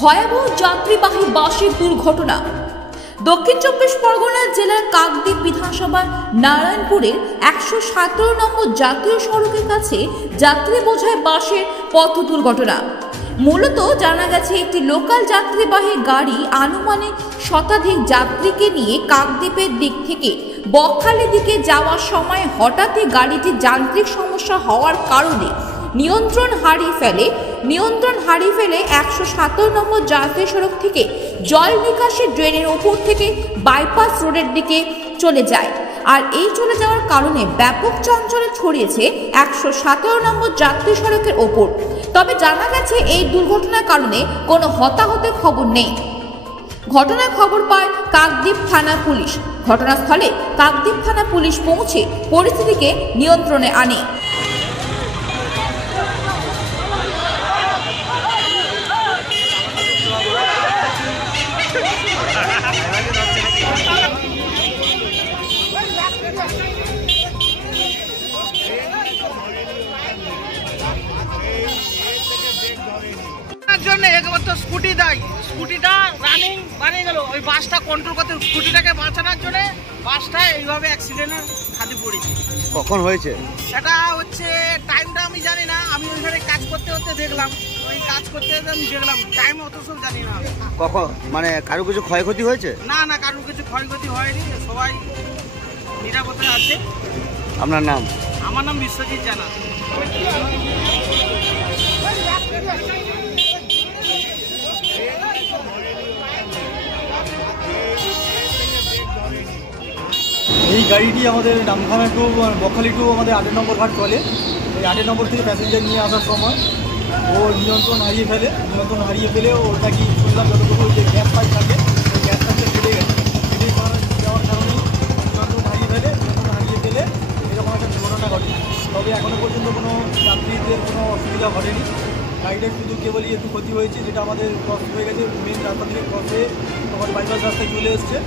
ভয়াবহ যাত্রীবাহী বাসের দুর্ঘটনা। দক্ষিণ চব্বিশ পরগনা জেলার কাকদ্বীপ বিধানসভার নারায়ণপুরের 117 নম্বর জাতীয় সড়কের কাছে যাত্রী বোঝাই বাসের পথ দুর্ঘটনা। মূলত জানা গেছে একটি লোকাল যাত্রীবাহী গাড়ি আনুমানিক শতাধিক যাত্রীকে নিয়ে কাকদ্বীপের দিক থেকে বকখালির দিকে যাওয়ার সময় হঠাৎই গাড়িটির যান্ত্রিক সমস্যা হওয়ার কারণে নিয়ন্ত্রণ হারিয়ে ফেলে 117 নম্বর জাতীয় সড়ক থেকে জল নিকাশি ড্রেনের উপর থেকে বাইপাস রোডের দিকে চলে যায়। আর এই চলে যাওয়ার কারণে ব্যাপক চঞ্চলে ছড়িয়েছে 117 নম্বর জাতীয় সড়কের ওপর। তবে জানা গেছে এই দুর্ঘটনার কারণে কোনো হতাহতের খবর নেই। ঘটনার খবর পায় কাকদ্বীপ থানা পুলিশ। ঘটনাস্থলে কাকদ্বীপ থানা পুলিশ পৌঁছে পরিস্থিতিকে নিয়ন্ত্রণে আনে। একবার তো স্কুটিটা রানিং বানিয়ে গেল, ওই বাসটা কন্ট্রোল করতে স্কুটিটাকে বাঁচানোর জন্য বাসটা এইভাবে অ্যাক্সিডেন্টের খাতে পড়েছে। কখন হয়েছে এটা হচ্ছে টাইমটা আমি জানি না, আমি ওইখানে কাজ করতে দেখলাম, ওই কাজ করতে আমি দেখলাম টাইম অত সব জানি না। কখন মানে কারো কিছু ক্ষয়ক্ষতি হয়েছে? না কারো কিছু ক্ষয়ক্ষতি হয়নি, সবাই নিরাপদে আছে। আপনার নাম? আমার নাম বিশ্বজিৎ জানা। এই গাড়িটি আমাদের নামখানা টু বকখালি টু আমাদের 8 নম্বর ঘাট চলে। এই 8 নম্বর থেকে প্যাসেঞ্জার নিয়ে আসার সময় ও নিয়ন্ত্রণ হারিয়ে ফেলে ওটা কি শুনলাম যতটুকু যে গ্যাস পাইপ থাকে ওই গ্যাস পাইপটা ফেলে গেছে। ফেলে যাওয়ার কারণে নিয়ন্ত্রণ হারিয়ে ফেলে এরকম একটা দুর্ঘটনা ঘটে। তবে এখনও পর্যন্ত কোনো যাত্রীদের কোনো অসুবিধা ঘটেনি। গাড়িটার শুধু কেবলই একটু ক্ষতি হয়েছে, যেটা আমাদের ক্রস হয়ে গেছে, মেন রাস্তা থেকে ক্রস হয়ে তোমার বাইপাস রাস্তায় চলে এসছে।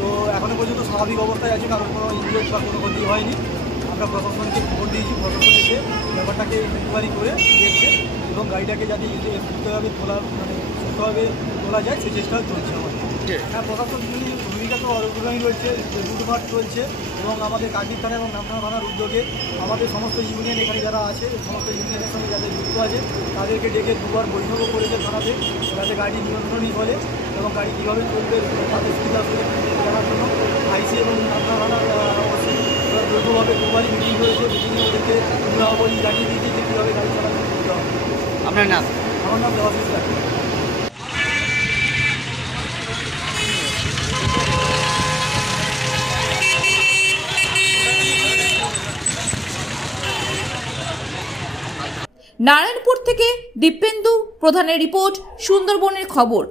তো এখনও পর্যন্ত স্বাভাবিক অবস্থায় আছে, কারণ কোনো ইনজুরি বা কোনো ক্ষতি হয়নি। আমরা প্রশাসনকে খবর দিয়েছি, প্রশাসন এসে ব্যাপারটাকে ইনকোয়ারি করে দেখছে এবং গাড়িটাকে যাতে সুস্থভাবে সুস্থভাবে তোলা যায় সেই চেষ্টাও চলছে আমাদের। হ্যাঁ, প্রশাসন ভূমিকা তো অগ্রগামী রয়েছে, রুটমার্ট চলছে এবং আমাদের কাকদ্বীপ থানা এবং নামখানা থানার উদ্যোগে আমাদের সমস্ত ইউনিয়ন এখানে যারা আছে, সমস্ত ইউনিয়নের সঙ্গে যাদের যুক্ত আছে তাদেরকে ডেকে দুবার বৈঠকও করেছে থানাতে, যাতে গাড়ি নিয়ন্ত্রণই চলে এবং গাড়ি কীভাবে চলবে তাদের সুবিধা জানার জন্য আইসি এবং নামখানা থানার দ্রুতভাবে দুবারই মিটিং হয়েছে। মিটিংয়ে ওদেরকে নিয়মাবলী জানিয়ে দিয়েছে যে কীভাবে গাড়ি চালানো সুবিধা হবে। আপনার নাম? আমার নাম দেওয়া শেষ। নারায়ণপুর থেকে দীপেন্দু প্রধানের রিপোর্ট, সুন্দরবনের খবর।